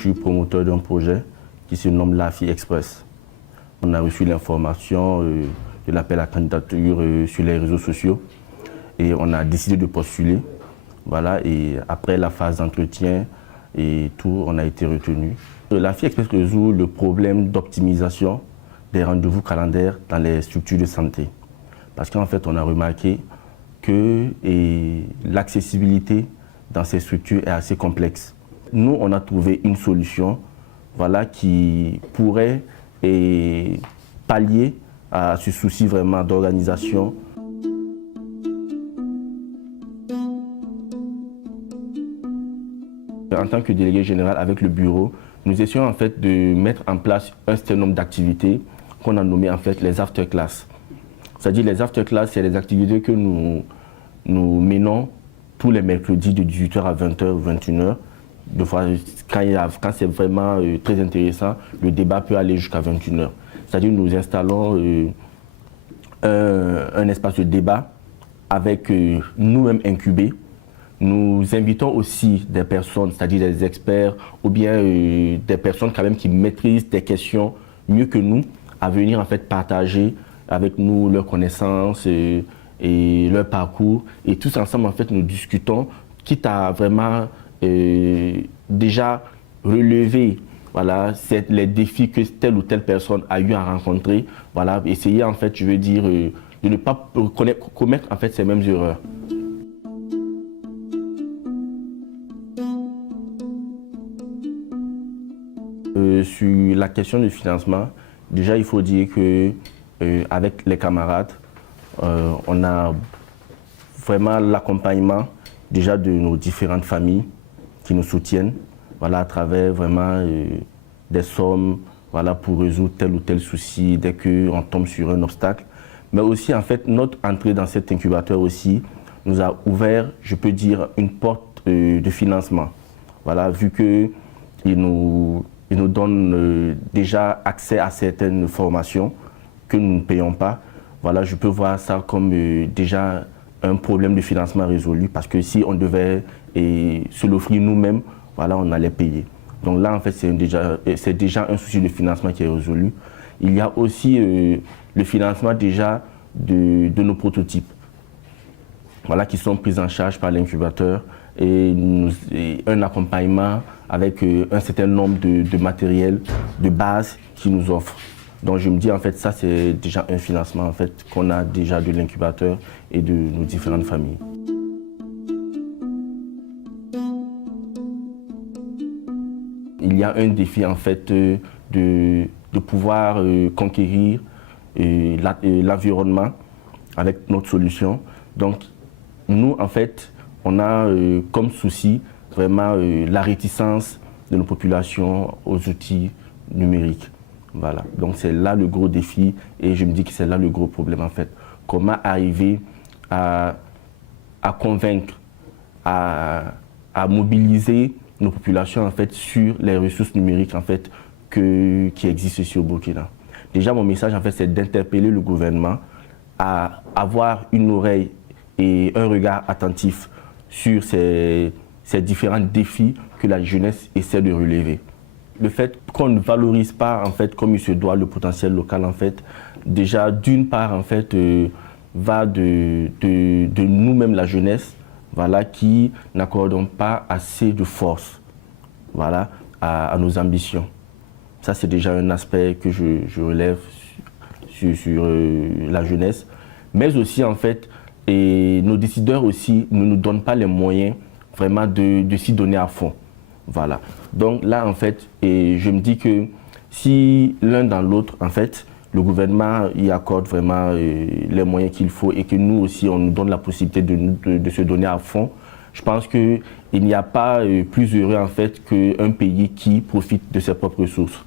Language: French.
suis promoteur d'un projet qui se nomme l'AFI Express. On a reçu l'information de l'appel à candidature sur les réseaux sociaux et on a décidé de postuler. Voilà, et après la phase d'entretien et tout, on a été retenu. L'AFI Express résout le problème d'optimisation des rendez-vous calendaires dans les structures de santé. Parce qu'en fait, on a remarqué que l'accessibilité dans ces structures est assez complexe. Nous, on a trouvé une solution, voilà, qui pourrait pallier à ce souci vraiment d'organisation. En tant que délégué général avec le bureau, nous essayons en fait de mettre en place un certain nombre d'activités qu'on a nommées en fait les afterclass. C'est-à-dire les afterclass, c'est les activités que nous menons tous les mercredis de 18h à 20h ou 21h. De fois, quand c'est vraiment très intéressant, le débat peut aller jusqu'à 21h. C'est-à-dire nous installons un espace de débat avec nous-mêmes incubés. Nous invitons aussi des personnes, c'est-à-dire des experts ou bien des personnes quand même qui maîtrisent des questions mieux que nous, à venir en fait partager avec nous leurs connaissances et leur parcours. Et tous ensemble en fait nous discutons, quitte à vraiment déjà relever voilà, les défis que telle ou telle personne a eu à rencontrer. Voilà, essayer en fait, je veux dire, de ne pas commettre en fait ces mêmes erreurs. Sur la question du financement, déjà il faut dire que avec les camarades, on a vraiment l'accompagnement déjà de nos différentes familles qui nous soutiennent, voilà, à travers vraiment des sommes, voilà, pour résoudre tel ou tel souci dès qu'on tombe sur un obstacle. Mais aussi en fait notre entrée dans cet incubateur aussi nous a ouvert, je peux dire, une porte de financement. Voilà, vu qu'il nous donne déjà accès à certaines formations que nous ne payons pas. Voilà, je peux voir ça comme déjà un problème de financement résolu parce que si on devait se l'offrir nous-mêmes, voilà, on allait payer. Donc là, en fait, c'est déjà un souci de financement qui est résolu. Il y a aussi le financement déjà de nos prototypes, voilà, qui sont pris en charge par l'incubateur et un accompagnement avec un certain nombre de matériel de base qu'ils nous offrent. Donc je me dis en fait ça c'est déjà un financement en fait qu'on a déjà de l'incubateur et de nos différentes familles. Il y a un défi en fait de pouvoir conquérir l'environnement avec notre solution. Donc nous en fait on a comme souci vraiment la réticence de nos populations aux outils numériques. Voilà, donc c'est là le gros défi et je me dis que c'est là le gros problème en fait. Comment arriver à convaincre, à mobiliser nos populations en fait sur les ressources numériques en fait qui existent ici au Burkina. Déjà mon message en fait c'est d'interpeller le gouvernement à avoir une oreille et un regard attentif sur ces différents défis que la jeunesse essaie de relever. Le fait qu'on ne valorise pas en fait comme il se doit le potentiel local en fait, déjà d'une part en fait va de nous-mêmes la jeunesse, voilà, qui n'accordons pas assez de force, voilà, à nos ambitions. Ça c'est déjà un aspect que je relève sur la jeunesse, mais aussi en fait nos décideurs aussi ne nous donnent pas les moyens vraiment de s'y donner à fond. Voilà. Donc là, en fait, je me dis que si l'un dans l'autre, en fait, le gouvernement y accorde vraiment les moyens qu'il faut et que nous aussi, on nous donne la possibilité de se donner à fond, je pense qu'il n'y a pas plus heureux, en fait, qu'un pays qui profite de ses propres ressources.